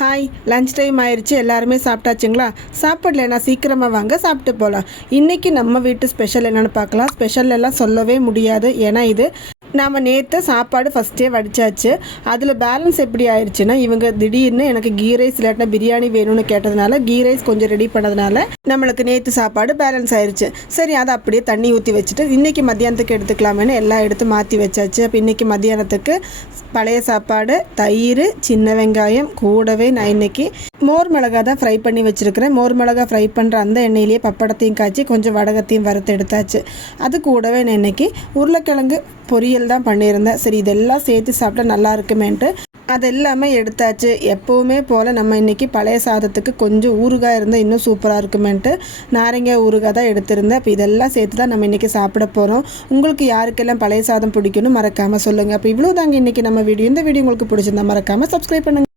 Hi lunch time ஆயிடுச்சு எல்லாருமே சாப்பிட்டாச்சுங்களா? சாப்பிடலனா சீக்கிரமாக வாங்க சாப்பிட்டு போகலாம் இன்றைக்கி நம்ம வீட்டு ஸ்பெஷல் என்னென்னு பார்க்கலாம். ஸ்பெஷல் எல்லாம் சொல்லவே முடியாது. ஏன்னா இது நாம் நேற்று சாப்பாடு ஃபஸ்ட்டே வடிச்சாச்சு. அதில் பேலன்ஸ் எப்படி ஆயிடுச்சுன்னா இவங்க திடீர்னு எனக்கு கீ ரைஸ் இல்லாட்டினா பிரியாணி வேணும்னு கேட்டதுனால கீ ரைஸ் கொஞ்சம் ரெடி பண்ணதுனால நம்மளுக்கு நேற்று சாப்பாடு பேலன்ஸ் ஆயிடுச்சு சரி அதை அப்படியே தண்ணி ஊற்றி வச்சுட்டு இன்றைக்கி மத்தியானத்துக்கு எடுத்துக்கலாமேன்னு எல்லாம் எடுத்து மாற்றி வச்சாச்சு. அப்போ இன்றைக்கி மத்தியானத்துக்கு பழைய சாப்பாடு தயிர் சின்ன வெங்காயம் கூடவே நான் இன்னைக்கு மோர் மிளகா தான் ஃப்ரை பண்ணி வச்சுருக்கிறேன். மோர் மிளகா ஃப்ரை பண்ணுற அந்த எண்ணெயிலேயே பப்படத்தையும் காய்ச்சி கொஞ்சம் வடகத்தையும் வறுத்து எடுத்தாச்சு. அது கூடவே நான் இன்னைக்கு உருளைக்கிழங்கு பொரியல் தான் பண்ணியிருந்தேன். சரி இதெல்லாம் சேர்த்து சாப்பிட்டா நல்லா இருக்குமேன்ட்டு அது எல்லாமே எடுத்தாச்சு. எப்போவுமே போல் நம்ம இன்றைக்கி பழைய சாதத்துக்கு கொஞ்சம் ஊறுகாய் இருந்தால் இன்னும் சூப்பராக இருக்குமேன்ட்டு நாரங்காய் ஊறுகாய் தான் எடுத்திருந்தேன். அப்போ இதெல்லாம் சேர்த்து தான் நம்ம இன்றைக்கி சாப்பிட போகிறோம் உங்களுக்கு யாருக்கெல்லாம் பழைய சாதம் பிடிக்கும்னு மறக்காமல் சொல்லுங்கள் அப்போ இவ்வளோ தாங்க இன்றைக்கி நம்ம வீடியோ. இந்த வீடியோ உங்களுக்கு பிடிச்சிருந்தா மறக்காமல் சப்ஸ்கிரைப் பண்ணுங்கள்